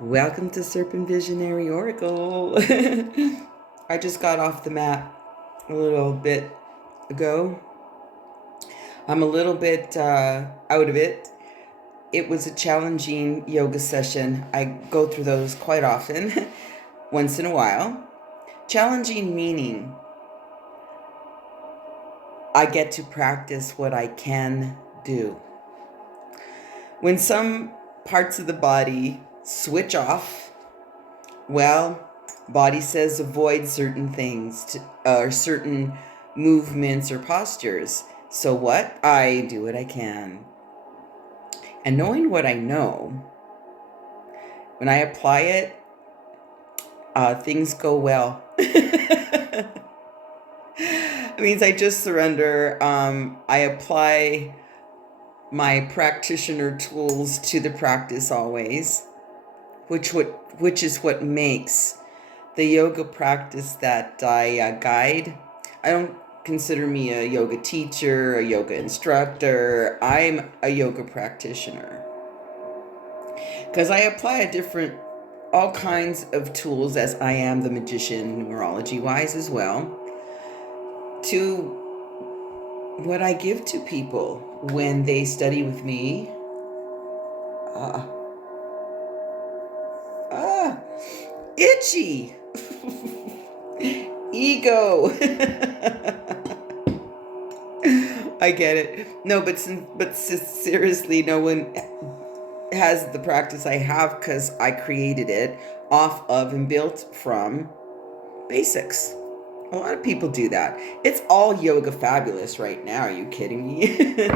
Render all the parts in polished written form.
Welcome to Serpent Visionary Oracle. I just got off the mat a little bit ago. I'm a little bit out of it. It was a challenging yoga session. I go through those quite often, once in a while. Challenging meaning I get to practice what I can do. When some parts of the body switch off, well, body says avoid certain things or certain movements or postures. So what? I do what I can. And knowing what I know, when I apply it, things go well. It means I just surrender. I apply my practitioner tools to the practice always, which is what makes the yoga practice that I guide. I don't consider me a yoga teacher, a yoga instructor. I'm a yoga practitioner because I apply all kinds of tools, as I am the magician, numerology wise as well, to what I give to people when they study with me. Itchy. Ego. I get it. No, but seriously, no one has the practice I have because I created it off of and built from basics. A lot of people do that. It's all yoga fabulous right now. Are you kidding me?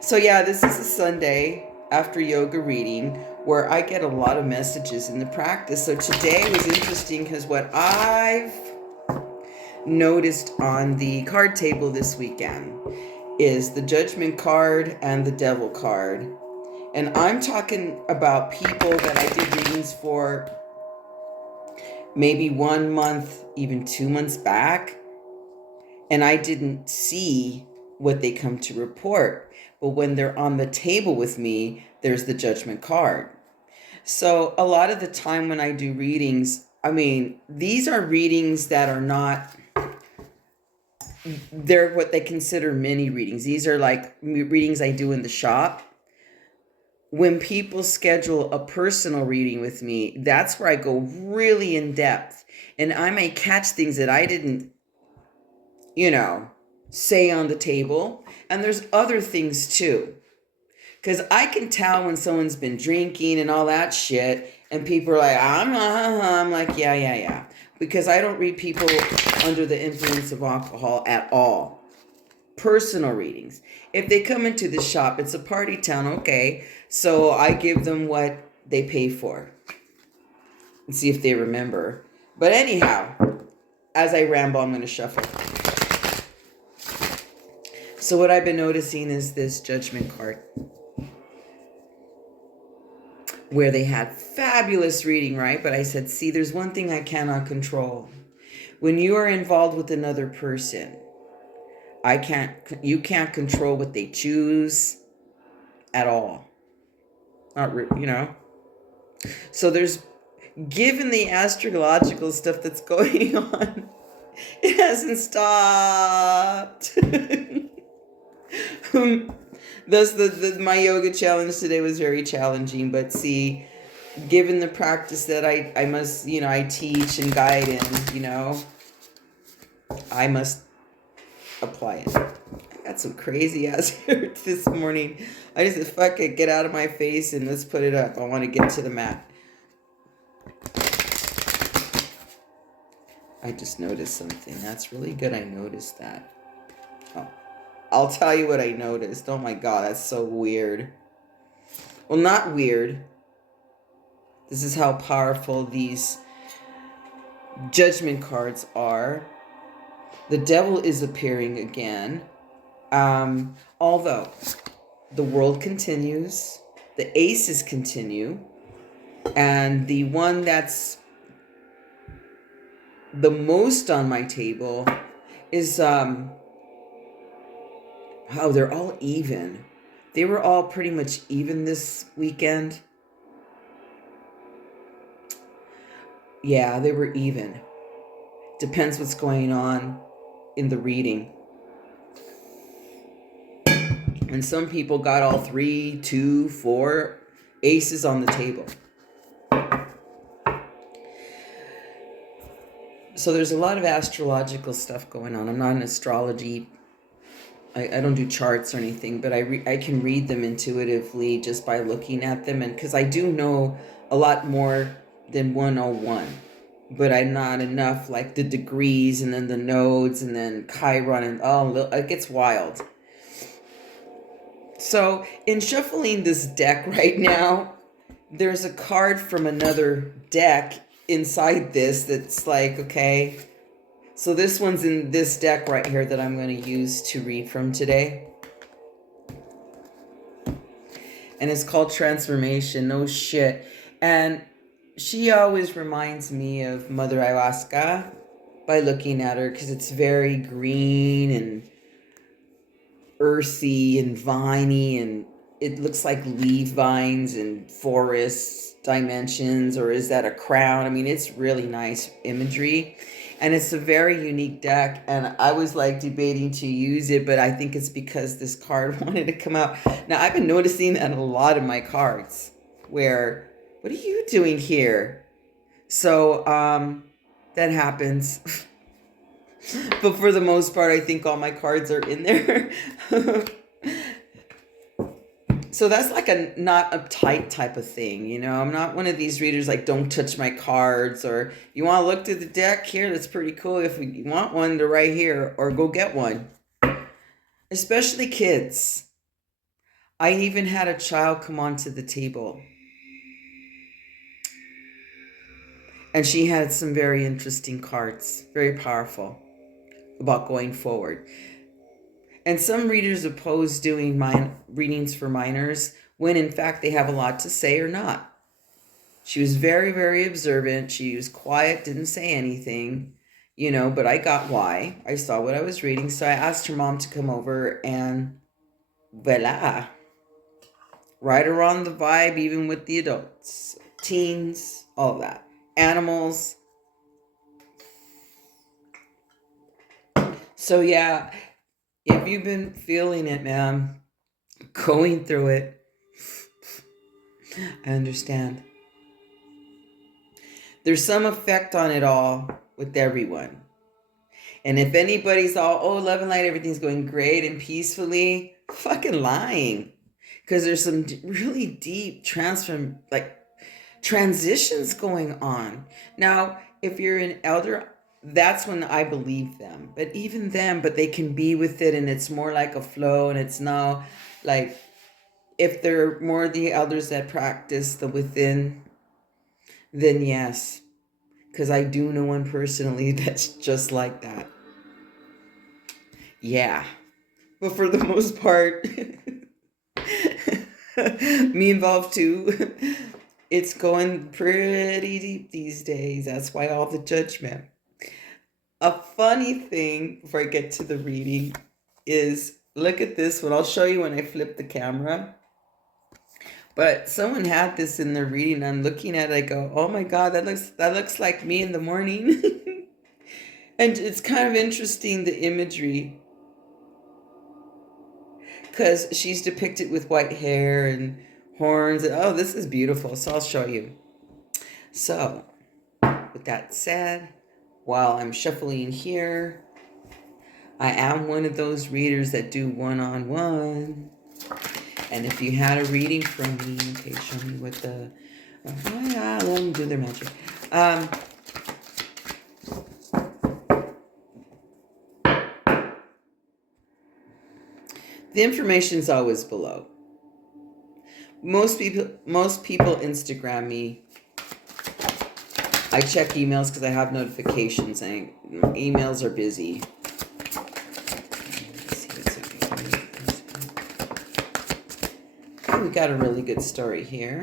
So yeah, this is a Sunday after yoga reading where I get a lot of messages in the practice. So today was interesting because what I've noticed on the card table this weekend is the Judgment card and the Devil card. And I'm talking about people that I did readings for maybe 1 month, even 2 months back, and I didn't see what they come to report. But when they're on the table with me, there's the Judgment card. So a lot of the time when I do readings, these are readings that are not, they're what they consider mini readings. These are like readings I do in the shop. When people schedule a personal reading with me, that's where I go really in depth. And I may catch things that I didn't, say on the table. And there's other things too. Because I can tell when someone's been drinking and all that shit. And people are like, I'm like, yeah. Because I don't read people under the influence of alcohol at all. Personal readings. If they come into the shop, it's a party town, okay. So I give them what they pay for and see if they remember. But anyhow, as I ramble, I'm going to shuffle. So what I've been noticing is this Judgment card, where they had fabulous reading, right? But I said, see, there's one thing I cannot control. When you are involved with another person, you can't control what they choose at all. So given the astrological stuff that's going on, it hasn't stopped. Thus, my yoga challenge today was very challenging. But see, given the practice that I must, I teach and guide in, I must apply it. I got some crazy ass hair this morning. I just said, fuck it, get out of my face and let's put it up. I want to get to the mat. I just noticed something. That's really good. I noticed that. Oh, I'll tell you what I noticed. Oh my God, that's so weird. Well, not weird. This is how powerful these Judgment cards are. The Devil is appearing again. Although the world continues, the aces continue, and the one that's the most on my table is they're all even. They were all pretty much even this weekend. Yeah, they were even. Depends what's going on in the reading. And some people got all 3, 2, 4 aces on the table. So there's a lot of astrological stuff going on. I'm not an astrology. I don't do charts or anything, but I can read them intuitively just by looking at them. And because I do know a lot more than 101, but I'm not enough like the degrees and then the nodes and then Chiron and it gets wild. So in shuffling this deck right now, there's a card from another deck inside this that's like, okay, so this one's in this deck right here that I'm going to use to read from today. And it's called Transformation. No shit. And she always reminds me of Mother Ayahuasca by looking at her, because it's very green and earthy and viney, and it looks like leaf vines and forest dimensions, or is that a crown? I mean, it's really nice imagery. And it's a very unique deck, and I was like debating to use it, but I think it's because this card wanted to come out. Now, I've been noticing that a lot of my cards, where, what are you doing here? So, that happens. But for the most part, I think all my cards are in there. So that's like a not uptight type of thing, you know. I'm not one of these readers like, don't touch my cards, or you want to look through the deck here, that's pretty cool. If you want one, they're right here, or go get one. Especially kids. I even had a child come onto the table, and she had some very interesting cards, very powerful about going forward. And some readers oppose doing readings for minors when in fact they have a lot to say or not. She was very, very observant. She was quiet, didn't say anything, you know, but I got why. I saw what I was reading. So I asked her mom to come over, and voila. Right around the vibe, even with the adults, teens, all of that. Animals. So yeah, if you've been feeling it, man, going through it, I understand. There's some effect on it all with everyone. And if anybody's all, oh, love and light, everything's going great and peacefully, fucking lying. Because there's some really deep transitions going on. Now, if you're an elder, that's when I believe them. But even them, but they can be with it, and it's more like a flow, and it's now like, if they're more the elders that practice the within, then yes. Because I do know one personally that's just like that. Yeah. But for the most part, me involved too, it's going pretty deep these days. That's why all the judgment. A funny thing before I get to the reading is, look at this one. I'll show you when I flip the camera. But someone had this in their reading. I'm looking at it, I go, oh my God, that looks like me in the morning. And it's kind of interesting, the imagery, because she's depicted with white hair and horns. And, oh, this is beautiful. So I'll show you. So with that said, while I'm shuffling here, I am one of those readers that do one-on-one. And if you had a reading from me, okay, show me what the, let them do their magic. The information is always below. Most people Instagram me. I check emails because I have notifications saying emails are busy. Okay, we got a really good story here.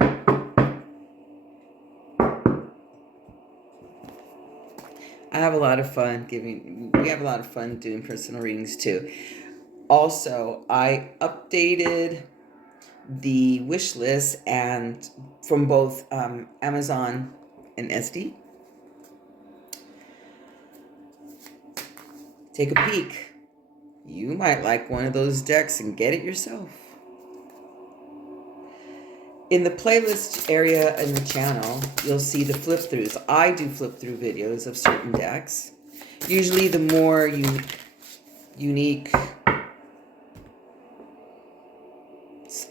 I have a lot of fun we have a lot of fun doing personal readings too. Also, I updated the wish list, and from both Amazon and ESTY. take a peek. You might like one of those decks and get it yourself. In the playlist area in the channel, you'll see the flip throughs. I do flip through videos of certain decks. Usually the more unique,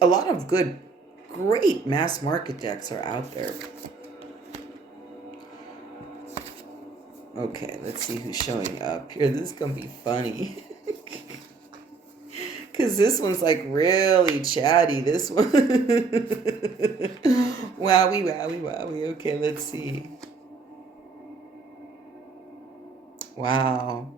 a lot of good, great mass market decks are out there. Okay, let's see who's showing up here. This is gonna be funny. Because this one's like really chatty. This one. Wowie, wowie, wowie. Okay, let's see. Wow.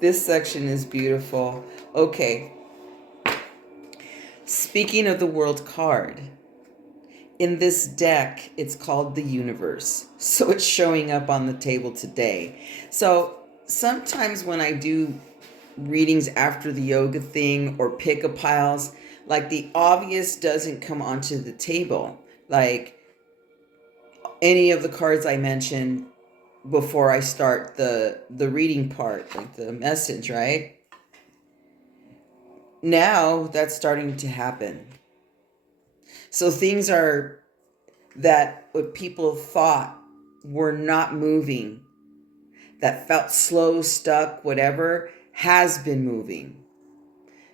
This section is beautiful. Okay. Speaking of the world card, in this deck, it's called the universe. So it's showing up on the table today. So sometimes when I do readings after the yoga thing or pick-up piles, like the obvious doesn't come onto the table. Like any of the cards I mentioned before I start the reading part, like the message, right? Now that's starting to happen. So things are that what people thought were not moving, that felt slow, stuck, whatever, has been moving.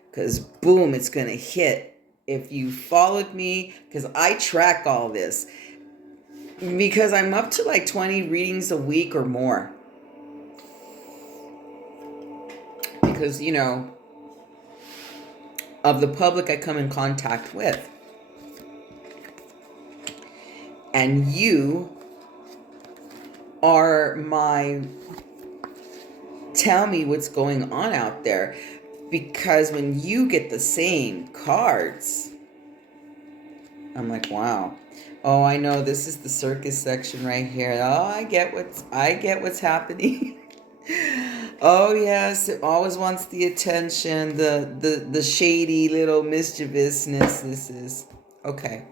Because boom, it's going to hit. If you followed me, because I track all this, because I'm up to like 20 readings a week or more. Because, you know, of the public I come in contact with. And you are my tell me what's going on out there. Because when you get the same cards, I'm like, wow. Oh, I know this is the circus section right here. Oh, I get what's happening. Oh yes, it always wants the attention, the shady little mischievousness this is. Okay.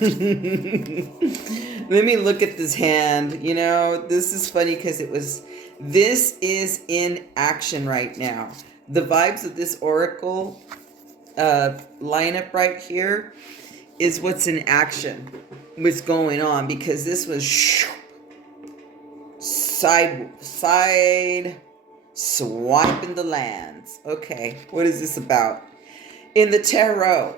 Let me look at this hand. You know, this is funny because this is in action right now. The vibes of this oracle lineup right here is what's in action, what's going on, because this was side swiping the lands. Okay, what is this about? In the tarot,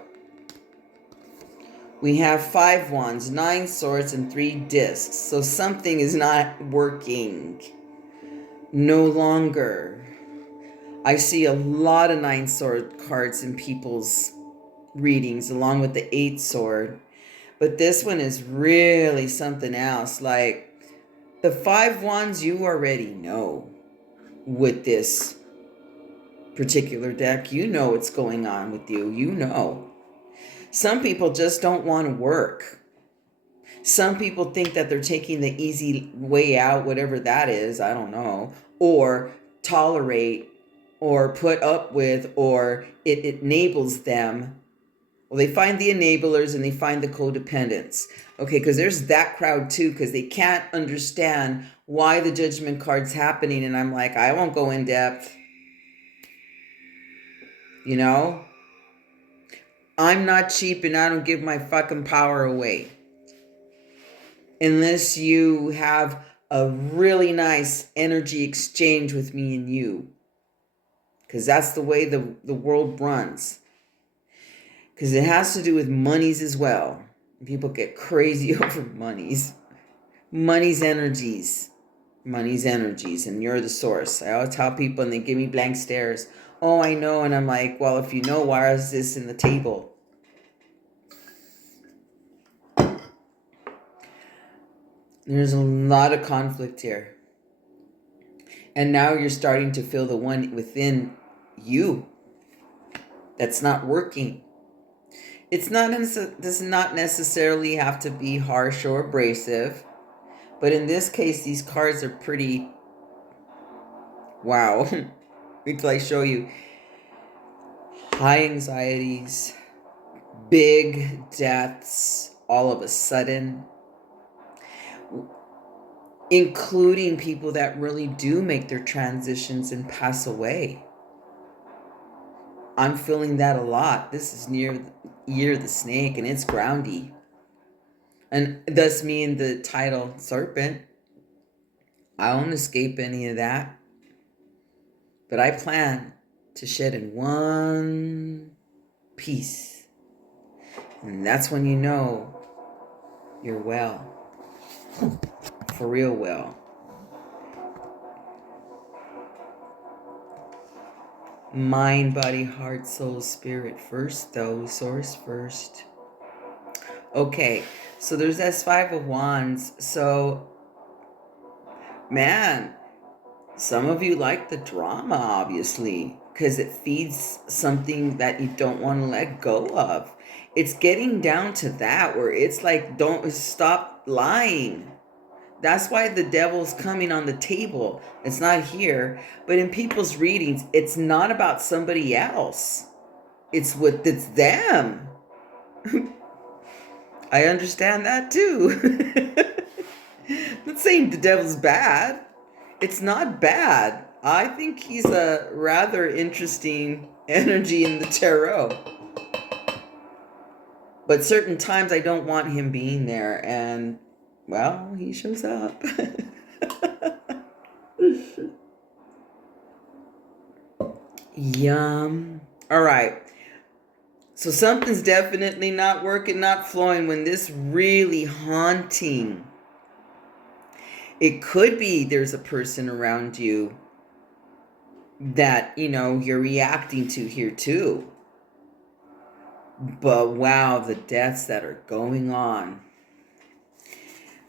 we have 5 wands, 9 swords, and 3 discs. So something is not working. No longer. I see a lot of 9 sword cards in people's readings, along with the 8 sword. But this one is really something else. Like the 5 wands, you already know with this particular deck. You know what's going on with you. You know. Some people just don't want to work. Some people think that they're taking the easy way out, whatever that is, I don't know, or tolerate or put up with, or it enables them. Well, they find the enablers and they find the codependents. Okay, because there's that crowd too, because they can't understand why the judgment card's happening. And I'm like, I won't go in depth. You know? I'm not cheap and I don't give my fucking power away. Unless you have a really nice energy exchange with me and you. Because that's the way the world runs. Because it has to do with monies as well. People get crazy over monies. Money's energies. Money's energies. And you're the source. I always tell people and they give me blank stares. Oh, I know. And I'm like, well, if you know, why is this in the table? There's a lot of conflict here. And now you're starting to feel the one within you that's not working. It's not does not necessarily have to be harsh or abrasive. But in this case, these cards are pretty... Wow. Wait till I show you. High anxieties, big deaths, all of a sudden, including people that really do make their transitions and pass away. I'm feeling that a lot. This is near the year of the snake, and it's groundy. And thus me in the title serpent. I won't escape any of that. But I plan to shed in one piece. And that's when you know you're well. For real well. Mind, body, heart, soul, spirit first, though. Source first. Okay, so there's that 5 of Wands. So, man, some of you like the drama, obviously, because it feeds something that you don't want to let go of. It's getting down to that where it's like, don't stop lying. That's why the devil's coming on the table. It's not here. But in people's readings, it's not about somebody else. It's them. I understand that too. I'm not saying the devil's bad. It's not bad. I think he's a rather interesting energy in the tarot. But certain times I don't want him being there, and well, he shows up. Yum. All right. So something's definitely not working, not flowing when this really haunting. It could be there's a person around you that, you're reacting to here too. But wow, the deaths that are going on.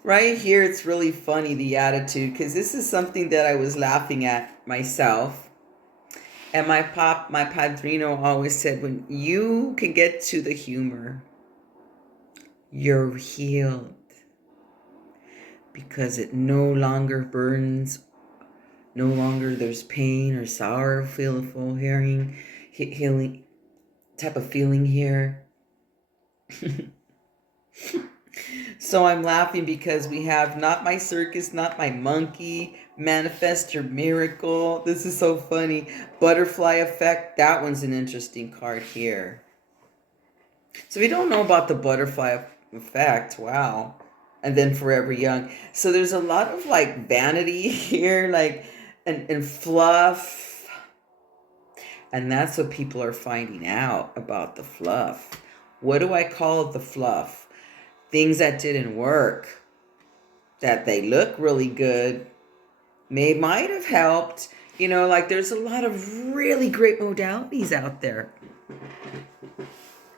Right here, it's really funny, the attitude, because this is something that I was laughing at myself. And my padrino always said, when you can get to the humor, you're healed. Because it no longer burns, no longer there's pain or sorrowful healing type of feeling here. So I'm laughing because we have not my circus, not my monkey, manifest your miracle. This is so funny. Butterfly effect. That one's an interesting card here. So we don't know about the butterfly effect. Wow. And then forever young. So there's a lot of like vanity here, like and fluff. And that's what people are finding out about the fluff. What do I call the fluff? Things that didn't work, that they look really good, might have helped. Like there's a lot of really great modalities out there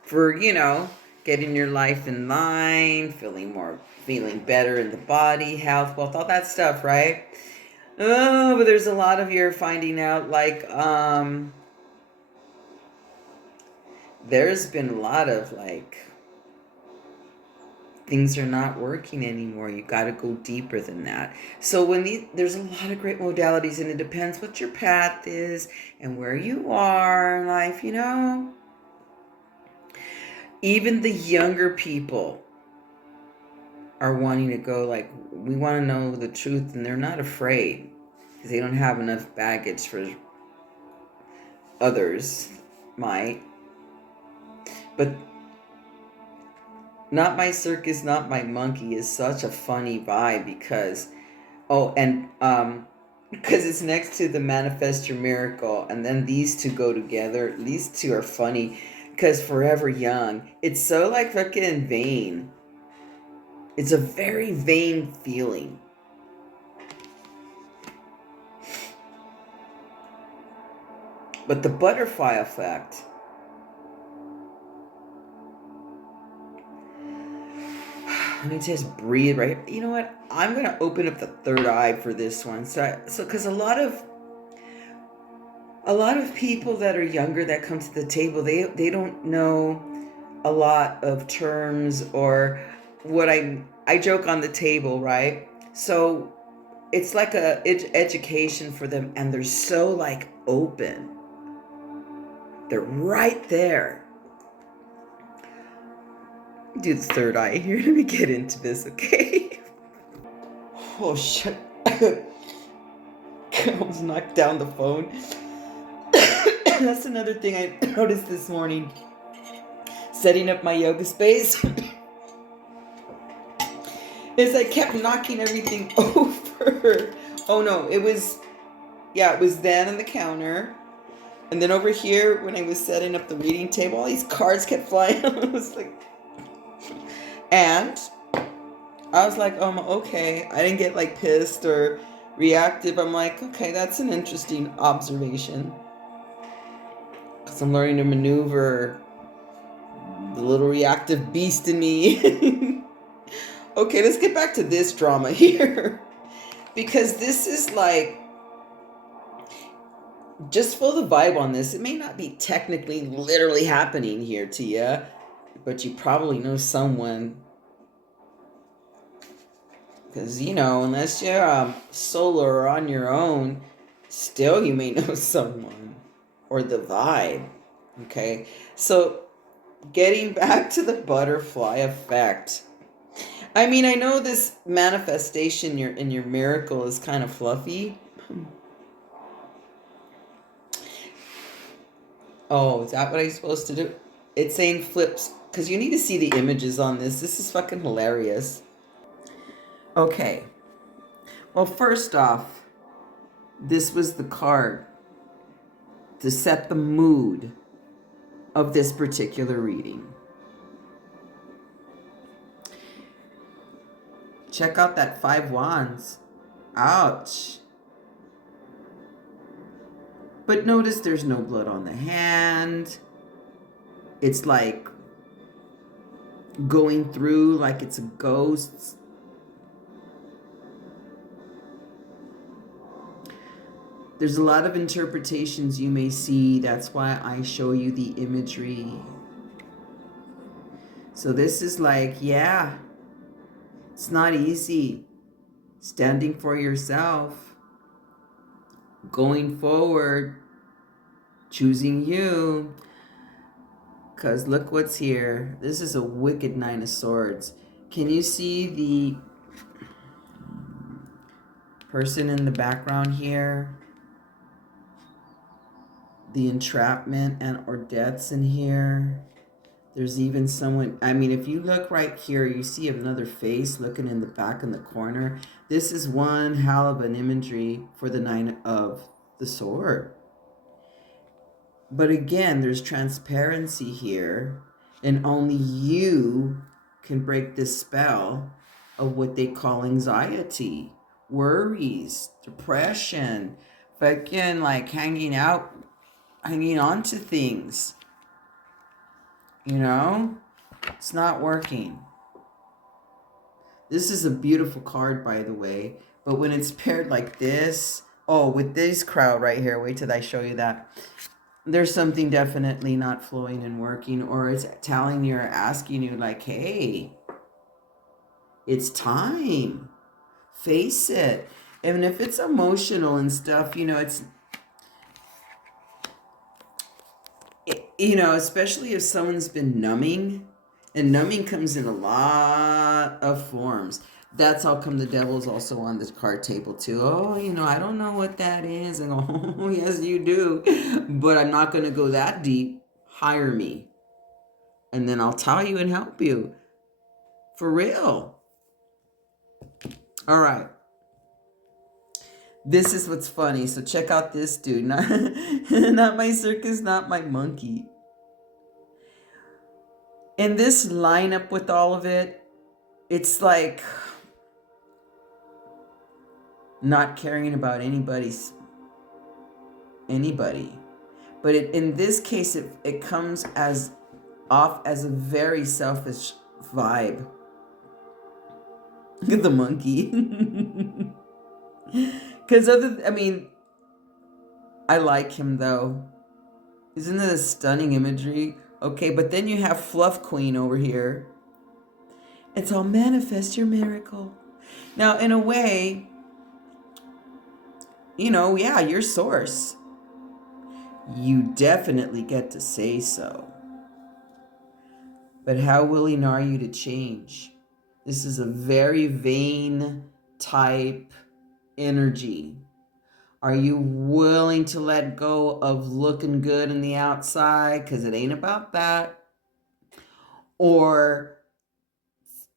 for, getting your life in line, feeling better in the body, health, wealth, all that stuff, right? Oh, but there's a lot of you're finding out like, there's been a lot of like, things are not working anymore. You got to go deeper than that. So there's a lot of great modalities, and it depends what your path is and where you are in life, Even the younger people are wanting to go like, we want to know the truth, and they're not afraid because they don't have enough baggage for others might. But not my circus, not my monkey is such a funny vibe because, because it's next to the manifest your miracle, and then these two go together. These two are funny because forever young. It's so like fucking vain. It's a very vain feeling. But the butterfly effect. Let me just breathe right. You know what? I'm going to open up the third eye for this one. So because a lot of people that are younger that come to the table, they don't know a lot of terms or what I joke on the table, right? So it's like a education for them, and they're so like open. They're right there. Do the third eye here. Let me get into this, okay? Oh, shit. I almost knocked down the phone. That's another thing I noticed this morning. Setting up my yoga space. Is I kept knocking everything over. Oh no, it was then on the counter. And then over here, when I was setting up the reading table, all these cards kept flying. I was like, and I was like, okay. I didn't get like pissed or reactive. I'm like, okay, that's an interesting observation. Because I'm learning to maneuver the little reactive beast in me. Okay, let's get back to this drama here. Because this is like, just feel the vibe on this. It may not be technically, literally happening here to you, but you probably know someone. Because, unless you're solo or on your own, still you may know someone. Or the vibe. Okay? So, getting back to the butterfly effect. I mean, I know this manifestation in your miracle is kind of fluffy. Oh, is that what I'm supposed to do? It's saying flips, because you need to see the images on this. This is fucking hilarious. Okay. Well, first off, this was the card to set the mood of this particular reading. Check out that 5 wands. Ouch. But notice there's no blood on the hand. It's like going through like it's a ghost. There's a lot of interpretations you may see. That's why I show you the imagery. So this is like, yeah, it's not easy. Standing for yourself. Going forward. Choosing you. Because look what's here. This is a wicked 9 of Swords. Can you see the person in the background here? The entrapment and or deaths in here. There's even someone, I mean, if you look right here, you see another face looking in the back in the corner. This is one hell of an imagery for the 9 of the sword. But again, there's transparency here, and only you can break this spell of what they call anxiety, worries, depression, fucking like hanging on to things. It's not working. This is a beautiful card, by the way, but when it's paired like this, with this crowd right here, wait till I show you that. There's something definitely not flowing and working, or it's telling you or asking you like, hey, it's time. Face it. And if it's emotional and stuff, especially if someone's been numbing, and numbing comes in a lot of forms. That's how come the devil's also on this card table too. Oh, I don't know what that is. And oh, yes, you do. But I'm not going to go that deep. Hire me. And then I'll tell you and help you. For real. All right. This is what's funny. So check out this dude. Not my circus, not my monkey. In this lineup with all of it, it's like not caring about anybody. But in this case, it comes off as a very selfish vibe. Look at the monkey. Because I like him though. Isn't it a stunning imagery? Okay, but then you have Fluff Queen over here. It's all manifest your miracle. Now, in a way, your source. You definitely get to say so. But how willing are you to change? This is a very vain type energy. Are you willing to let go of looking good in the outside? Because it ain't about that. Or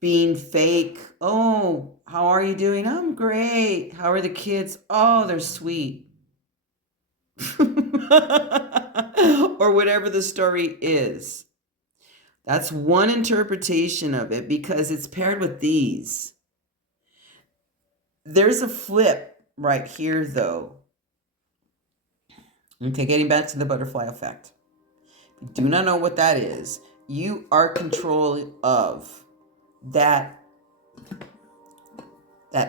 being fake. Oh, how are you doing? I'm great. How are the kids? Oh, they're sweet. Or whatever the story is. That's one interpretation of it, because it's paired with these. There's a flip right here, though. Okay, getting back to the butterfly effect. If you do not know what that is, you are control of that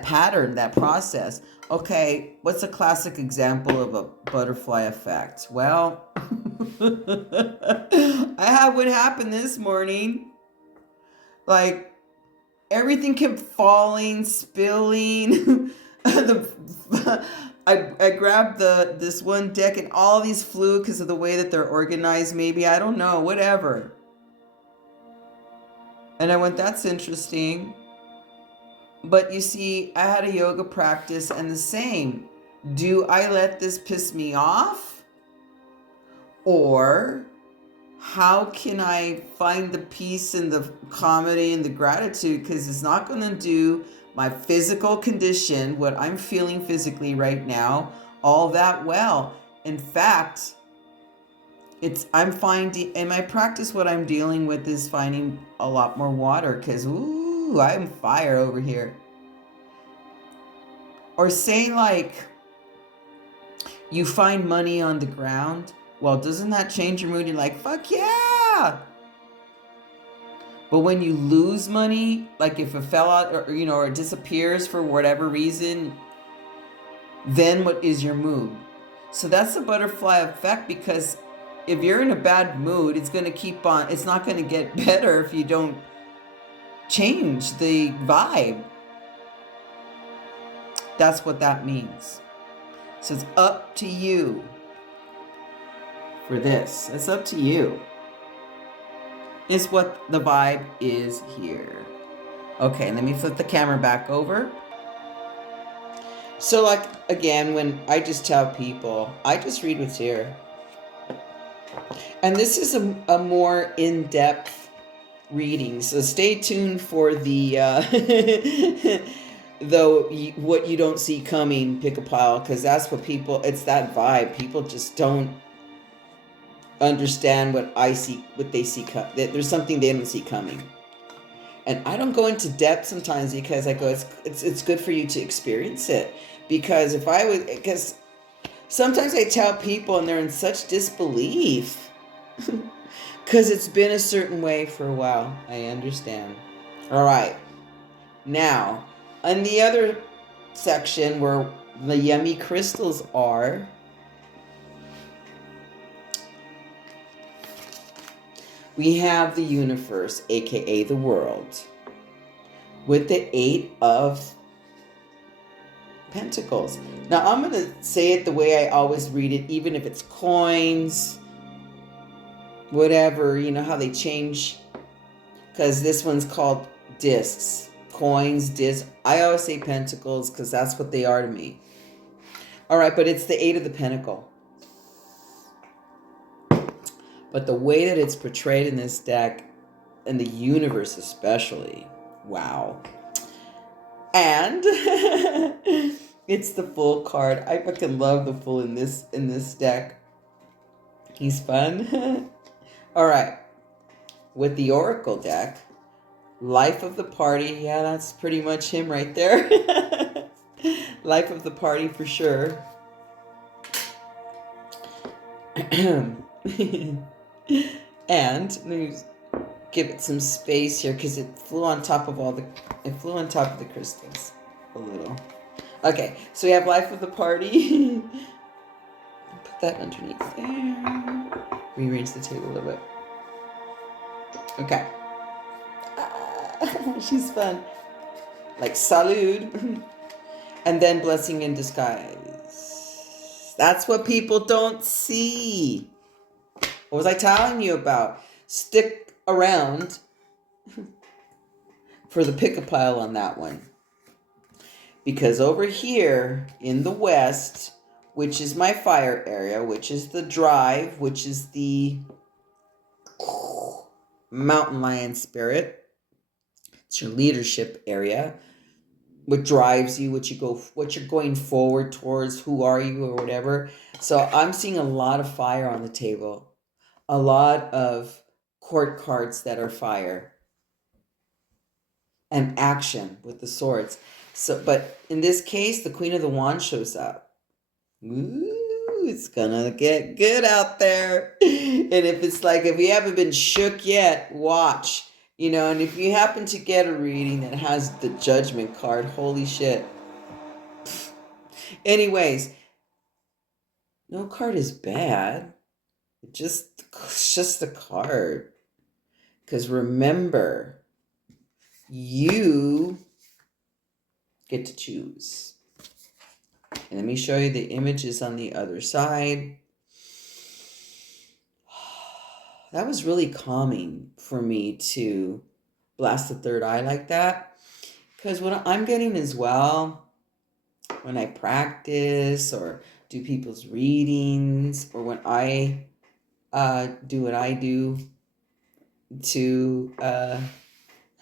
pattern, that process. Okay, what's a classic example of a butterfly effect? Well, I had what happened this morning. Like, everything kept falling, spilling. I grabbed this one deck and all these flew because of the way that they're organized, maybe. I don't know, whatever. And I went, that's interesting. But you see, I had a yoga practice and the same. Do I let this piss me off? Or how can I find the peace and the comedy and the gratitude? Because it's not going to do my physical condition, what I'm feeling physically right now, all that well. In fact, I'm finding, in my practice, what I'm dealing with is finding a lot more water, because, ooh, I'm fire over here. Or say, like, you find money on the ground. Well, doesn't that change your mood? You're like, fuck yeah. But when you lose money, like if it fell out or, or it disappears for whatever reason, then what is your mood? So that's the butterfly effect, because if you're in a bad mood, it's going to keep on, it's not going to get better if you don't change the vibe. That's what that means. So it's up to you for this. It's up to you. Is what the vibe is here. Okay, let me flip the camera back over. So, like, again, when I just tell people, I just read what's here. And this is a more in-depth reading. So stay tuned for the, though, what you don't see coming, pick a pile. Because that's what people, it's that vibe. People just don't understand what I see, what they see. There's something they don't see coming. And I don't go into depth sometimes, because I go, it's good for you to experience it. Because because sometimes I tell people and they're in such disbelief because it's been a certain way for a while. I understand. All right. Now, on the other section where the yummy crystals are, we have the universe, aka the world, with the 8 of Pentacles. Now, I'm going to say it the way I always read it, even if it's coins, whatever, you know how they change, because this one's called discs, coins, discs. I always say pentacles because that's what they are to me. All right, but it's the 8 of the pentacle. But the way that it's portrayed in this deck, and the universe especially, wow. And it's the Fool card. I fucking love the Fool in this deck. He's fun. All right. With the Oracle deck, Life of the Party. Yeah, that's pretty much him right there. Life of the Party for sure. And let me give it some space here, because it flew on top of the crystals a little. Okay, so we have Life of the Party. Put that underneath there. Rearrange the table a little bit. Okay. She's fun. Like salud. And then Blessing in Disguise. That's what people don't see. What was I telling you about? Stick around for the pick a pile on that one. Because over here in the west, which is my fire area, which is the drive, which is the mountain lion spirit, it's your leadership area, what drives you, what you're going forward towards, who are you or whatever. So I'm seeing a lot of fire on the table, a lot of court cards that are fire, and action with the swords. So, but in this case, the Queen of the Wands shows up. Ooh, it's gonna get good out there. And if you haven't been shook yet, watch. And if you happen to get a reading that has the Judgment card, holy shit. Anyways, no card is bad. It's just a card. Because remember, you get to choose. And let me show you the images on the other side. That was really calming for me to blast the third eye like that. Because what I'm getting as well, when I practice or do people's readings, or when I do what I do to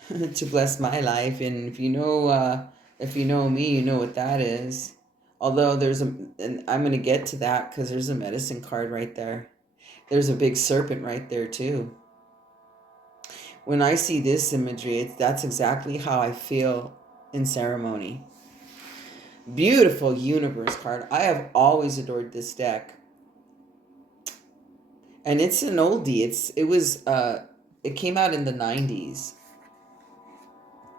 to bless my life, and if you know me, you know what that is. Although and I'm going to get to that because there's a medicine card right there. There's a big serpent right there too. When I see this imagery, that's exactly how I feel in ceremony. Beautiful universe card. I have always adored this deck. And it's an oldie. It came out in the 90s.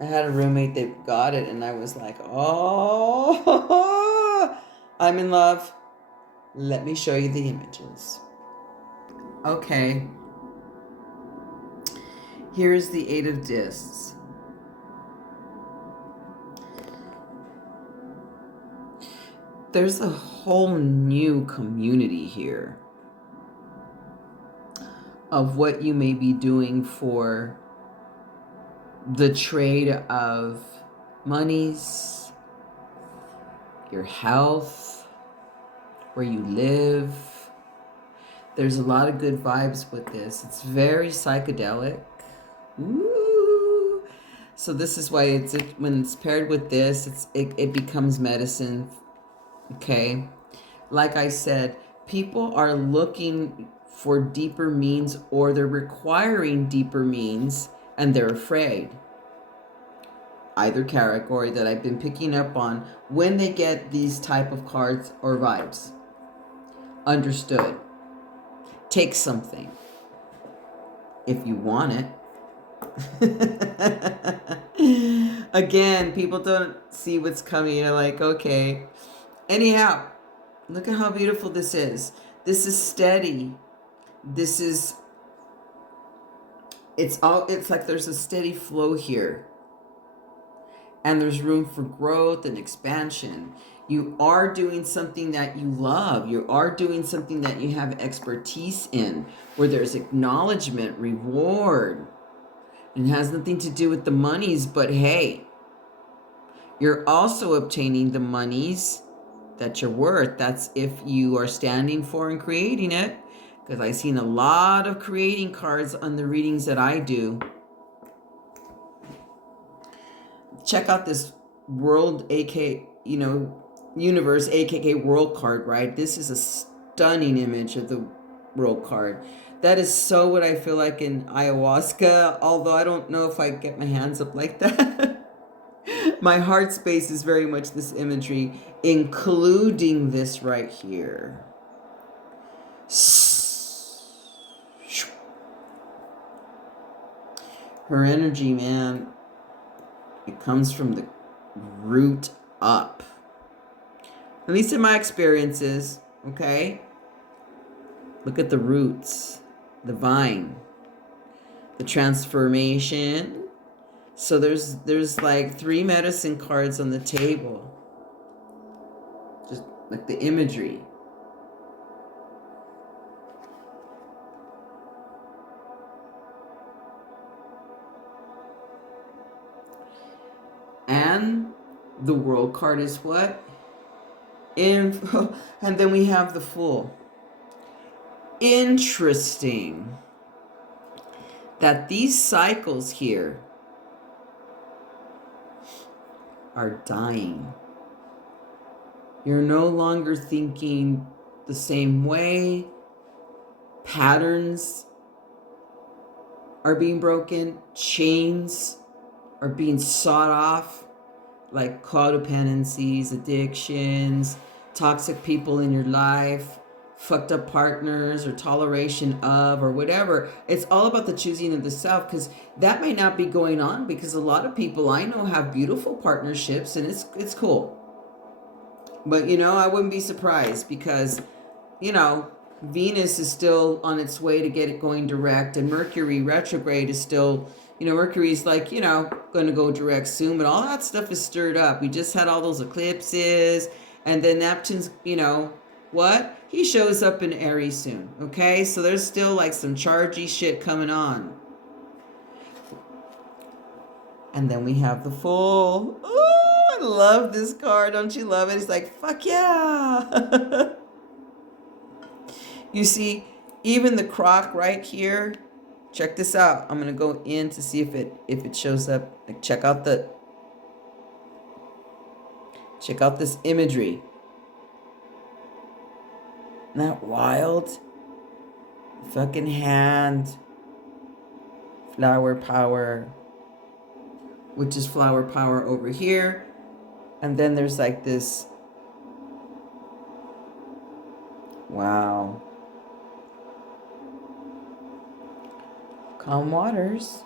I had a roommate that got it and I was like, oh, I'm in love. Let me show you the images. Okay. Here's the Eight of Discs. There's a whole new community here of what you may be doing for the trade of monies, your health, where you live. There's a lot of good vibes with this. It's very psychedelic. Ooh. So this is why when it's paired with this, it becomes medicine. Okay. Like I said, people are looking for deeper means, or they're requiring deeper means, and they're afraid. Either category that I've been picking up on when they get these type of cards or vibes. Understood. Take something if you want it. Again, people don't see what's coming. You're like, okay. Anyhow, look at how beautiful this is. This is steady. It's like there's a steady flow here. And there's room for growth and expansion. You are doing something that you love. You are doing something that you have expertise in, where there's acknowledgement, reward. It has nothing to do with the monies, but hey, you're also obtaining the monies that you're worth. That's if you are standing for and creating it. Because I've seen a lot of creating cards on the readings that I do. Check out this world, universe, aka world card, right? This is a stunning image of the world card. That is so what I feel like in ayahuasca, although I don't know if I get my hands up like that. My heart space is very much this imagery, including this right here. Her energy, man, it comes from the root up. At least in my experiences, okay? Look at the roots, the vine, the transformation. So there's like 3 medicine cards on the table. Just like the imagery. And the World card is what? And then we have the Fool. Interesting that these cycles here are dying. You're no longer thinking the same way. Patterns are being broken. Chains are being sawed off, like codependencies, addictions, toxic people in your life, fucked up partners, or toleration of, or whatever. It's all about the choosing of the self, because that may not be going on, because a lot of people I know have beautiful partnerships and it's cool. But, you know, I wouldn't be surprised, because, you know, Venus is still on its way to get it going direct, and Mercury retrograde is still, you know, Mercury's like, you know, going to go direct soon, but all that stuff is stirred up. We just had all those eclipses, and then Neptune's, you know, what? He shows up in Aries soon, okay? So there's still like some chargy shit coming on. And then we have the Fool. Oh, I love this card. Don't you love it? It's like, fuck yeah. You see, even the croc right here. Check this out. I'm gonna go in to see if it shows up. Like, check out this imagery. Isn't that wild? Fucking hand. Flower power. Which is flower power over here. And then there's like this. Wow. Calm waters.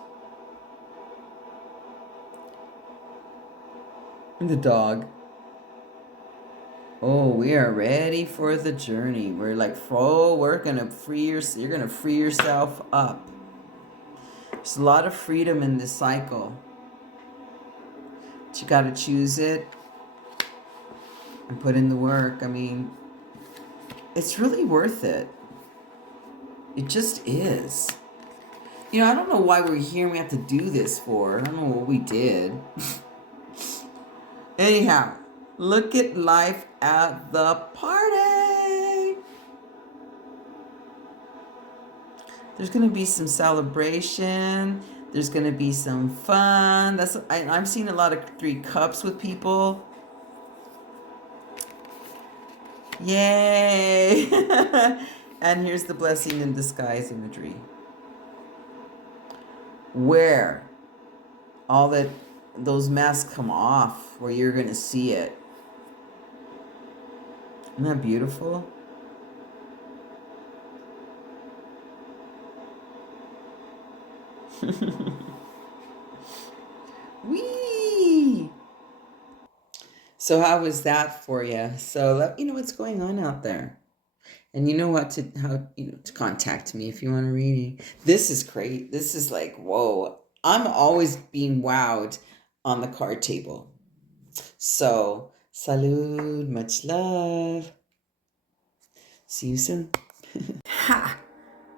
And the dog. Oh, we are ready for the journey. We're like, we're gonna you're gonna free yourself up. There's a lot of freedom in this cycle. But you gotta choose it and put in the work. I mean, it's really worth it. It just is. You know, I don't know why we're here and we have to do this for. I don't know what we did. Anyhow, look at life at the party. There's going to be some celebration. There's going to be some fun. I'm seeing a lot of 3 cups with people. Yay. And here's the blessing in disguise imagery, where all those masks come off, where you're going to see it. Isn't that beautiful? Whee! So how was that for you? So let me know what's going on out there. And you know what to contact me if you want a reading. This is great. This is like, whoa. I'm always being wowed on the card table. So, salud, much love. See you soon. Ha!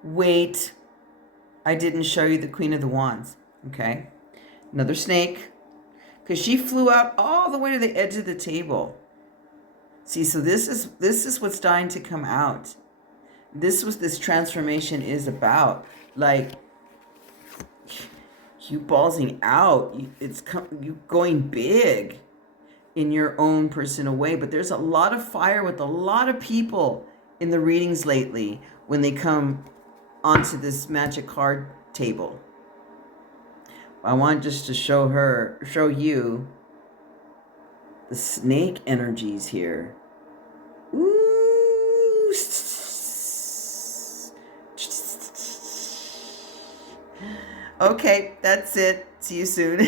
Wait. I didn't show you the Queen of the Wands. Okay. Another snake. Because she flew out all the way to the edge of the table. See, so this is what's dying to come out. This was this transformation is about. Like, you ballsing out. You going big in your own personal way. But there's a lot of fire with a lot of people in the readings lately when they come onto this magic card table. I want just to show you the snake energies here. Ooh. Okay, that's it. See you soon.